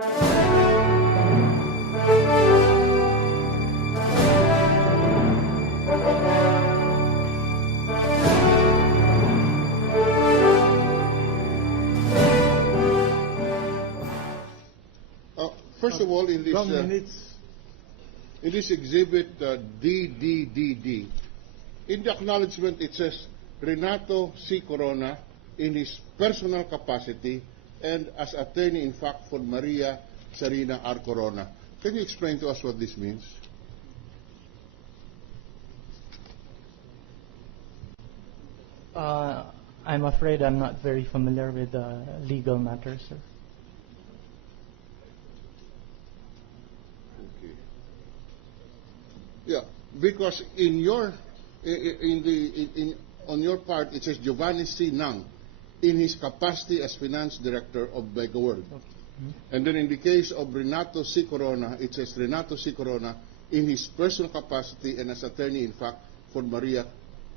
First of all, in this exhibit DDDD, in the acknowledgement it says Renato C. Corona in his personal capacity and as attorney in fact for Maria Sarina R. Corona. Can you explain to us what this means? I'm afraid I'm not very familiar with legal matters, sir. Okay. Yeah, because on your part it says Giovanni C. Nang in his capacity as finance director of Megaworld. Okay. And then in the case of Renato C. Corona, it says Renato C. Corona in his personal capacity and as attorney in fact for Maria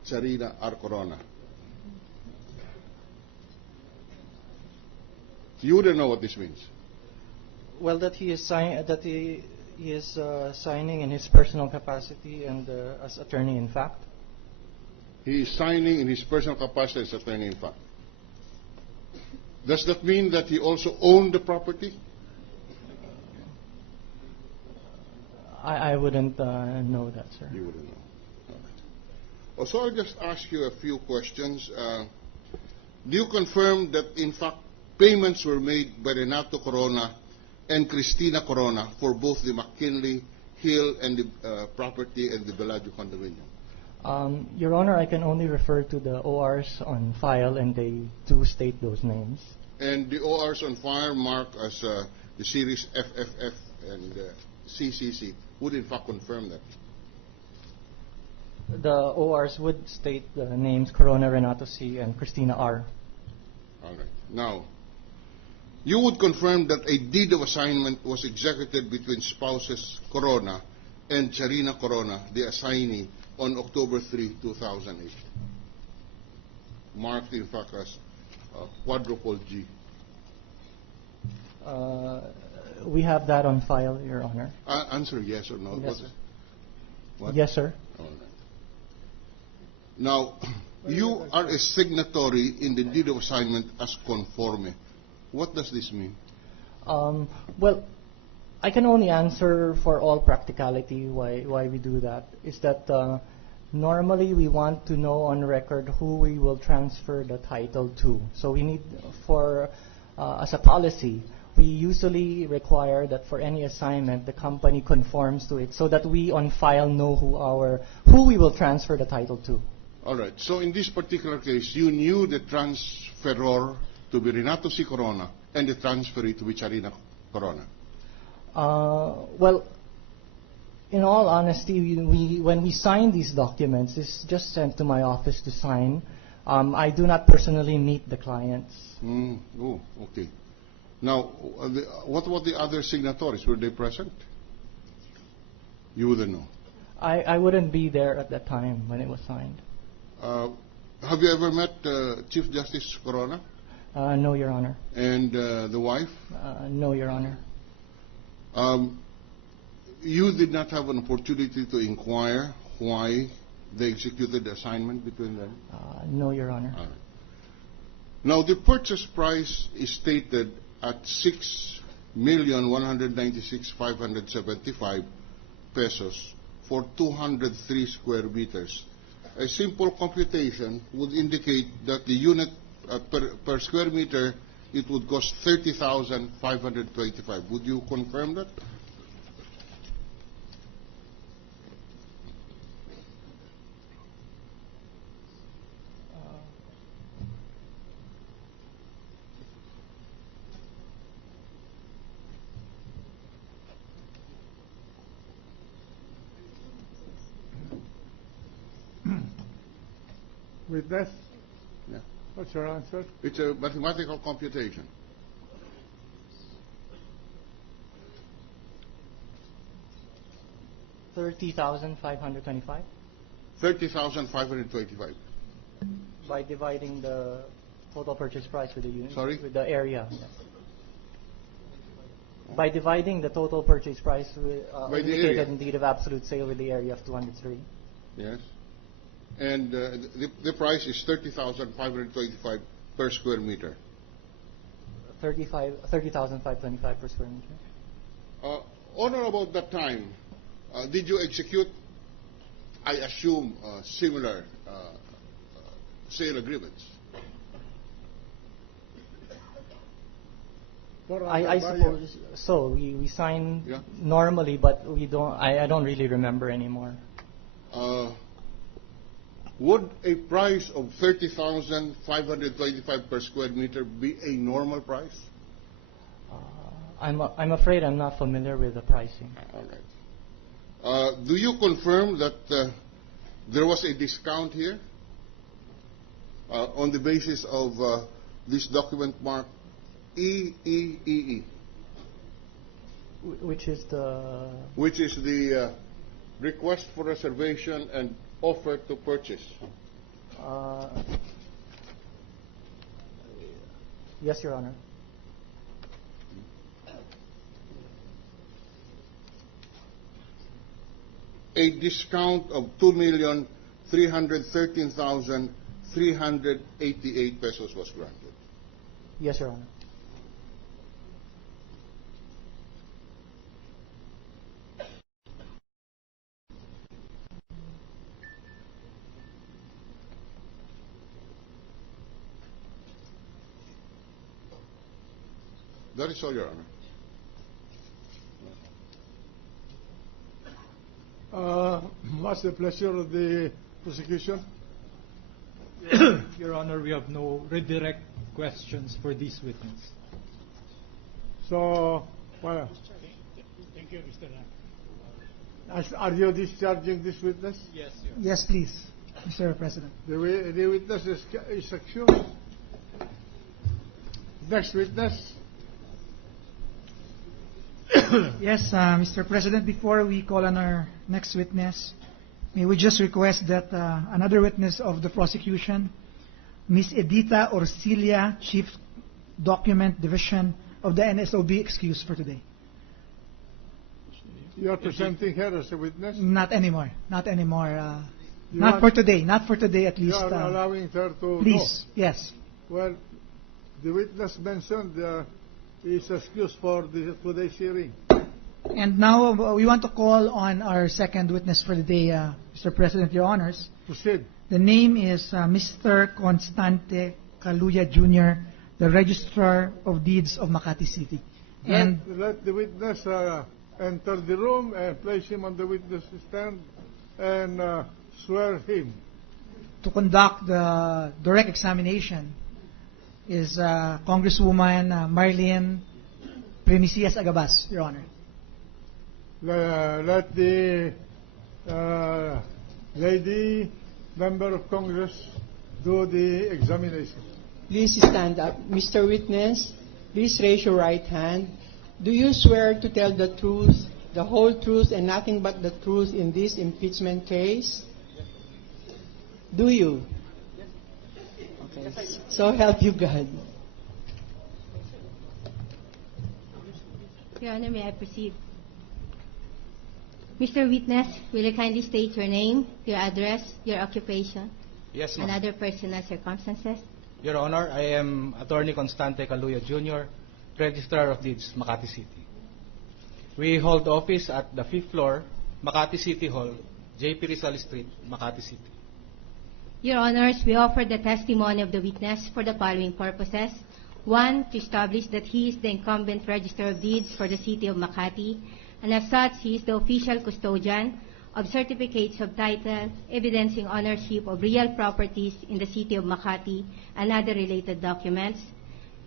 Sarina R. Corona. You wouldn't know what this means. Well, that he is signing in his personal capacity and as attorney in fact. He is signing in his personal capacity as attorney in fact. Does that mean that he also owned the property? I wouldn't know that, sir. You wouldn't know. All right. So I'll just ask you a few questions. Do you confirm that in fact payments were made by Renato Corona and Cristina Corona for both the McKinley Hill and the property and the Bellagio condominium? Your Honor, I can only refer to the ORs on file, and they do state those names. And the ORs on file marked as the series FFF and CCC would in fact confirm that? The ORs would state the names Corona, Renato C. and Cristina R. All right. Now, you would confirm that a deed of assignment was executed between spouses Corona and Sarina Corona, the assignee, on October 3, 2008. Marked in fact as quadruple G. We have that on file, Your Honor. Answer yes or no. Yes, sir. What? Yes, sir. All right. Now, you are a signatory in the deed of assignment as conforme. What does this mean? Well, I can only answer for all practicality why we do that. Is that normally we want to know on record who we will transfer the title to. So we need as a policy, we usually require that for any assignment the company conforms to it so that we on file know who we will transfer the title to. All right. So in this particular case, you knew the transferor to be Renato C. Corona and the transferee to be Sarina Corona. Well, in all honesty, when we sign these documents, it's just sent to my office to sign. I do not personally meet the clients. Oh, okay. Now, what about the other signatories? Were they present? You wouldn't know. I wouldn't be there at that time when it was signed. Have you ever met Chief Justice Corona? No, Your Honor. And the wife? No, Your Honor. You did not have an opportunity to inquire why they executed the assignment between them? No, Your Honor. All right. Now, the purchase price is stated at 6,196,575 pesos for 203 square meters. A simple computation would indicate that the unit per square meter, it would cost 30,525. Would you confirm that? Witness, Yeah. what's your answer? It's a mathematical computation. $30,525 30,525. by dividing the total purchase price with the unit. Sorry? With the area. Yes. By dividing the total purchase price By the indicated area. in deed of absolute sale with the area of 203. Yes. And the price is 30,525 per square meter. 30,525 per square meter. On or about that time, did you execute, I assume, similar sale agreements? I suppose so. We sign Yeah. normally, but we don't. I don't really remember anymore. Would a price of 30,525 per square meter be a normal price? I'm afraid I'm not familiar with the pricing. All right. Do you confirm that there was a discount here on the basis of this document marked EEEE, Which is the which is the request for reservation and offer to purchase? Yes, Your Honor. A discount of 2,313,388 pesos was granted. Yes, Your Honor. That is all, Your Honor. What's the pleasure of the prosecution? Your Honor, we have no redirect questions for this witness. So, well, Thank you, Mr. are you discharging this witness? Yes, Your Honor. Yes, please, Mr. President. The witness is excused. Next witness. Yes, Mr. President, before we call on our next witness, may we just request that another witness of the prosecution, Ms. Edita Orsilia, Chief Document Division of the NSO, be excused for today. You are presenting her as a witness? Not anymore. Not anymore. You Not want- for today. Not for today, at You least. are allowing her to Please. Yes. go. Well, the witness mentioned is excused for today's hearing. And now we want to call on our second witness for the day, Mr. President, Your Honors. Proceed. The name is Mr. Constante Caluya Jr., the Registrar of Deeds of Makati City. And Let the witness enter the room and place him on the witness stand and swear him. to conduct the direct examination is Congresswoman Marlene Primicias Agabas, Your Honor. Let the lady member of Congress do the examination. Please stand up. Mr. Witness, please raise your right hand. Do you swear to tell the truth, the whole truth, and nothing but the truth in this impeachment case? Do you? Okay. So help you God. Your Honor, may I proceed? Mr. Witness, will you kindly state your name, your address, your occupation, Yes, and ma'am. other personal circumstances? Your Honor, I am Attorney Constante Caluya Jr., Registrar of Deeds, Makati City. We hold office at the 5th floor, Makati City Hall, J.P. Rizal Street, Makati City. Your Honors, we offer the testimony of the witness for the following purposes. 1, to establish that he is the incumbent Register of Deeds for the City of Makati, and as such, he is the official custodian of certificates of title evidencing ownership of real properties in the City of Makati and other related documents.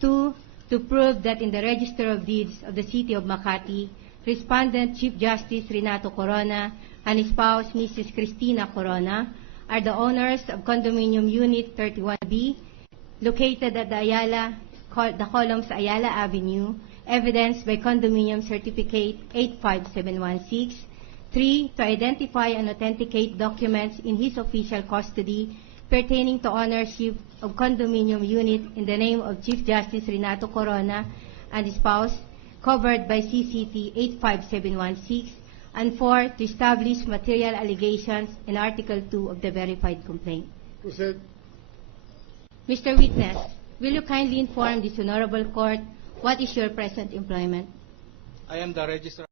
2, to prove that in the Register of Deeds of the City of Makati, Respondent Chief Justice Renato Corona and his spouse Mrs. Cristina Corona are the owners of Condominium Unit 31B, located at the Columns Ayala Avenue, evidenced by Condominium Certificate 85716. 3, to identify and authenticate documents in his official custody pertaining to ownership of Condominium Unit in the name of Chief Justice Renato Corona and his spouse, covered by CCT 85716, and 4, to establish material allegations in Article 2 of the verified complaint. Proceed. Mr. Witness, will you kindly inform this honorable court what is your present employment? I am the Registrar